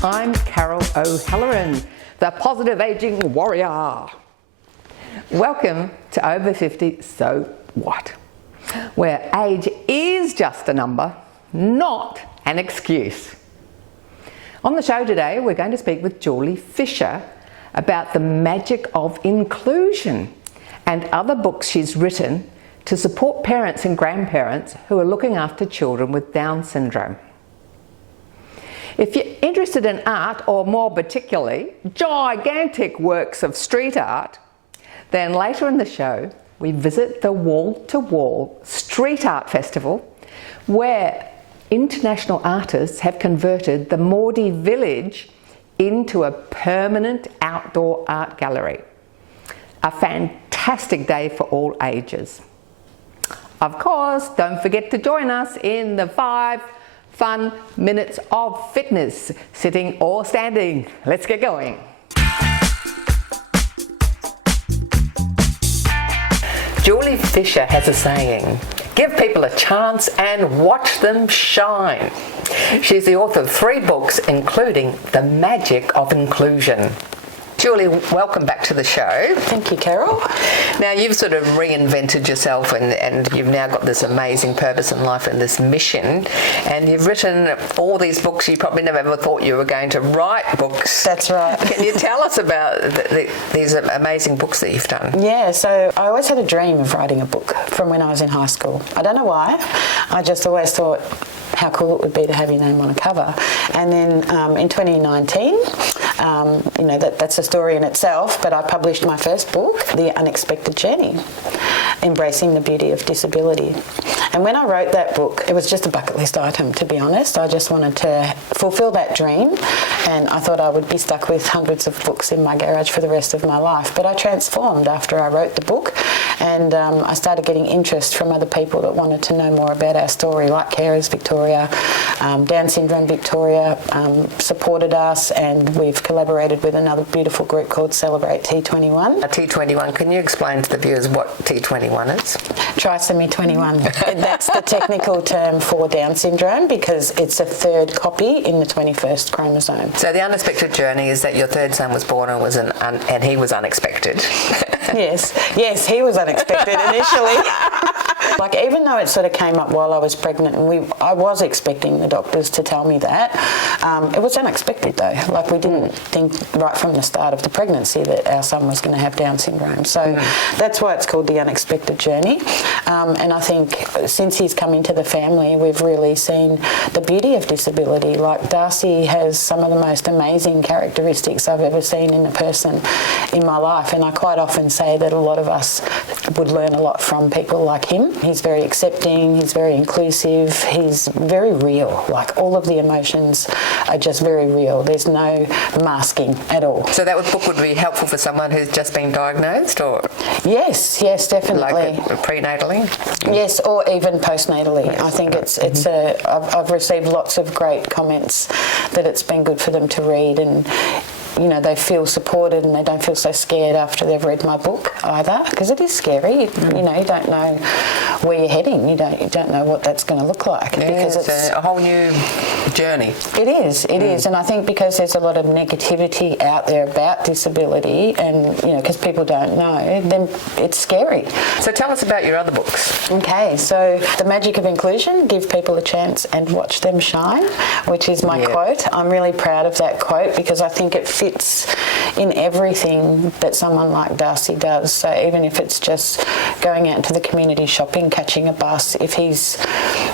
I'm Carol O'Halloran, the Positive Aging Warrior. Welcome to Over 50 So What, where age is just a number, not an excuse. On the show today, we're going to speak with Julie Fisher about the magic of inclusion and other books she's written to support parents and grandparents who are looking after children with Down syndrome. If you're interested in art, or more particularly, gigantic works of street art, then later in the show, we visit the Wall to Wall Street Art Festival, where international artists have converted the Mordy Village into a permanent outdoor art gallery. A fantastic day for all ages. Of course, don't forget to join us in the 5 fun minutes of fitness, sitting or standing. Let's get going. Julie Fisher has a saying, give people a chance and watch them shine. She's the author of 3 books, including The Magic of Inclusion. Julie, welcome back to the show. Thank you, Carol. Now, you've sort of reinvented yourself and you've now got this amazing purpose in life and this mission, and you've written all these books. You probably never ever thought you were going to write books. That's right. Can you tell us about these amazing books that you've done? Yeah, so I always had a dream of writing a book from when I was in high school. I don't know why. I just always thought how cool it would be to have your name on a cover. And then in 2019, that's a story in itself, but I published my first book, The Unexpected Journey, Embracing the Beauty of Disability. And when I wrote that book, it was just a bucket list item, to be honest. I just wanted to fulfill that dream, and I thought I would be stuck with hundreds of books in my garage for the rest of my life. But I transformed after I wrote the book, and I started getting interest from other people that wanted to know more about our story, like Carers Victoria, Down Syndrome Victoria supported us, and we've collaborated with another beautiful group called Celebrate T21. T21, can you explain to the viewers what T21 is? Trisomy 21. That's the technical term for Down syndrome because it's a third copy in the 21st chromosome. So the unexpected journey is that your third son was born and he was unexpected. Yes, he was unexpected initially. Like, even though it sort of came up while I was pregnant, and I was expecting the doctors to tell me that, it was unexpected though. Like, we didn't think right from the start of the pregnancy that our son was going to have Down syndrome. So that's why it's called The Unexpected Journey. And I think since he's come into the family, we've really seen the beauty of disability. Like, Darcy has some of the most amazing characteristics I've ever seen in a person in my life, and I quite often say that a lot of us would learn a lot from people like him. He's very accepting, he's very inclusive, he's very real. Like, all of the emotions are just very real. There's no masking at all. So that book would be helpful for someone who's just been diagnosed, or? Yes, definitely. Like prenatally? Yes, or even postnatally. I think I've received lots of great comments that it's been good for them to read, and they feel supported and they don't feel so scared after they've read my book either, because it is scary. You don't know where you're heading. You don't know what that's going to look like. Yeah, because it's a whole new journey. It is, and I think because there's a lot of negativity out there about disability, and because people don't know, then it's scary. So tell us about your other books. Okay, so The Magic of Inclusion, give people a chance and watch them shine, which is my quote. I'm really proud of that quote because I think it fits in everything that someone like Darcy does. So even if it's just going out into the community shopping, catching a bus, if he's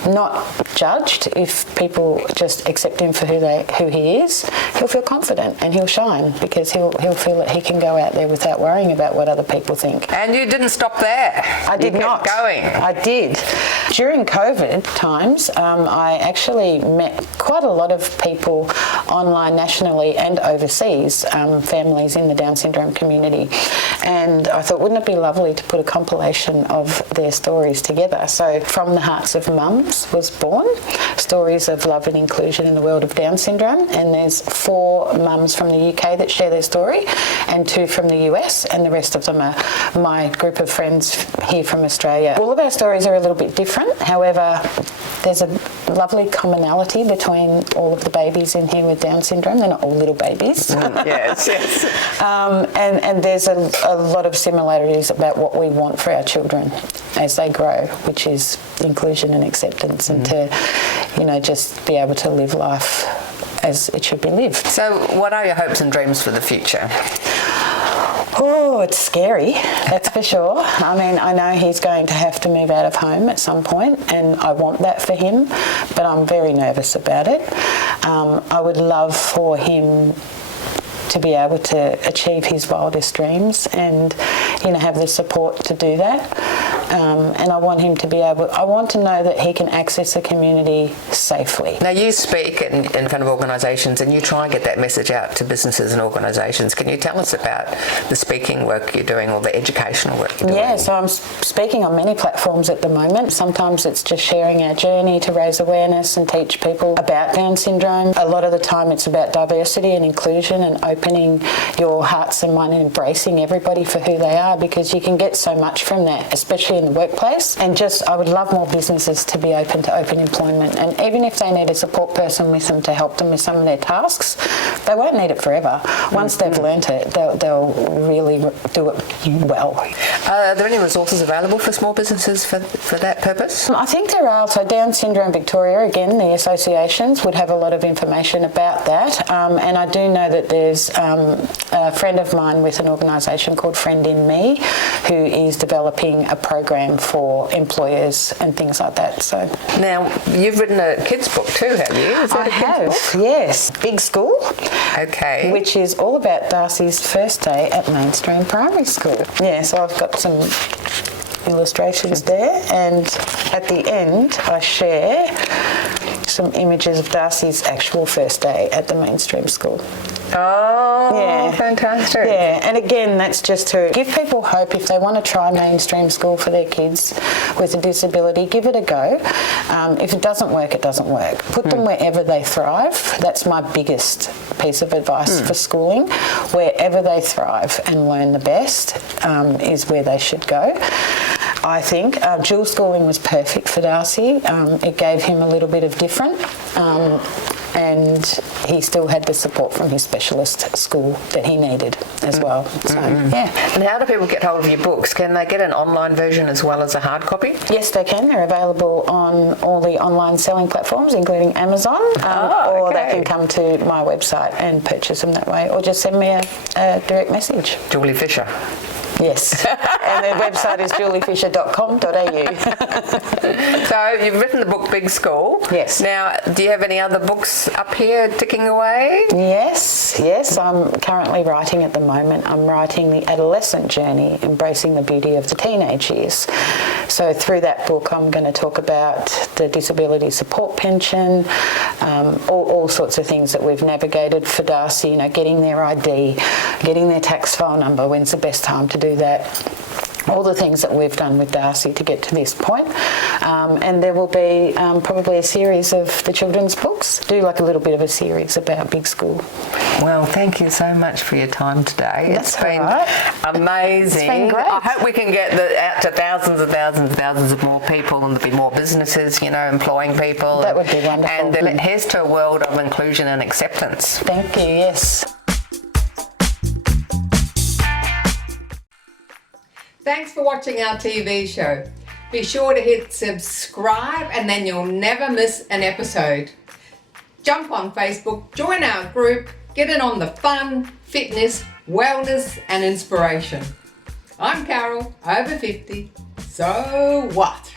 not judged, if people just accept him for who he is, he'll feel confident and he'll shine because he'll feel that he can go out there without worrying about what other people think. And you didn't stop there. I did not. Going. I did. During COVID times, I actually met quite a lot of people online nationally and overseas, families in the Down syndrome community, and I thought, wouldn't it be lovely to put a compilation of their stories together? So, From the Hearts of Mums, Mums was born, stories of love and inclusion in the world of Down syndrome, and there's 4 mums from the UK that share their story and 2 from the US, and the rest of them are my group of friends here from Australia. All of our stories are a little bit different, however there's a lovely commonality between all of the babies in here with Down syndrome. They're not all little babies. Yes, yes. And there's a lot of similarities about what we want for our children as they grow, which is inclusion and acceptance, and to, just be able to live life as it should be lived. So what are your hopes and dreams for the future? Oh, it's scary, that's for sure. I mean, I know he's going to have to move out of home at some point, and I want that for him, but I'm very nervous about it. I would love for him to be able to achieve his wildest dreams and, have the support to do that. And I want him to be able, I want to know that he can access the community safely. Now you speak in front of organisations and you try and get that message out to businesses and organisations. Can you tell us about the speaking work you're doing or the educational work you're doing? Yeah, so I'm speaking on many platforms at the moment. Sometimes it's just sharing our journey to raise awareness and teach people about Down syndrome. A lot of the time it's about diversity and inclusion and opening your hearts and mind and embracing everybody for who they are, because you can get so much from that, especially in the workplace. And I would love more businesses to be open to open employment, and even if they need a support person with them to help them with some of their tasks, they won't need it forever. Once they've learnt it, they'll really do it well. Are there any resources available for small businesses for that purpose? I think there are. So Down Syndrome Victoria, again, the associations would have a lot of information about that. And I do know that there's a friend of mine with an organisation called Friend in Me who is developing a program for employers and things like that. So now, you've written a kids' book too, have you? Is that I a kids' have, book? yes. Big School. Okay. Which is all about Darcy's first day at Mainstream Primary School. Yeah, so I've got some illustrations there, and at the end I share some images of Darcy's actual first day at the Mainstream School. Oh, yeah. Fantastic. Yeah, and again, that's just to give people hope if they want to try mainstream school for their kids with a disability, give it a go. If it doesn't work, it doesn't work. Put them wherever they thrive. That's my biggest piece of advice for schooling. Wherever they thrive and learn the best is where they should go. I think dual schooling was perfect for Darcy. It gave him a little bit of different. And he still had the support from his specialist school that he needed as well. So, yeah. And how do people get hold of your books? Can they get an online version as well as a hard copy? Yes, they can. They're available on all the online selling platforms, including Amazon, or they can come to my website and purchase them that way, or just send me a direct message. Julie Fisher. Yes, and their website is juliefisher.com.au. So you've written the book Big School. Yes. Now, do you have any other books up here ticking away? Yes. I'm currently writing at the moment. I'm writing The Adolescent Journey, Embracing the Beauty of the Teenage Years. So through that book, I'm going to talk about the disability support pension, all sorts of things that we've navigated for Darcy, getting their ID, getting their tax file number, when's the best time to do that. All the things that we've done with Darcy to get to this point. And there will be probably a series of the children's books. Do like a little bit of a series about Big School. Well, thank you so much for your time today. That's it's been amazing. It's been great. I hope we can get out to thousands and thousands and thousands of more people, and there'll be more businesses, employing people. That would be wonderful. And here's to a world of inclusion and acceptance. Thank you, yes. Thanks for watching our TV show. Be sure to hit subscribe and then you'll never miss an episode. Jump on Facebook, join our group, get in on the fun, fitness, wellness and inspiration. I'm Carol, over 50. So what?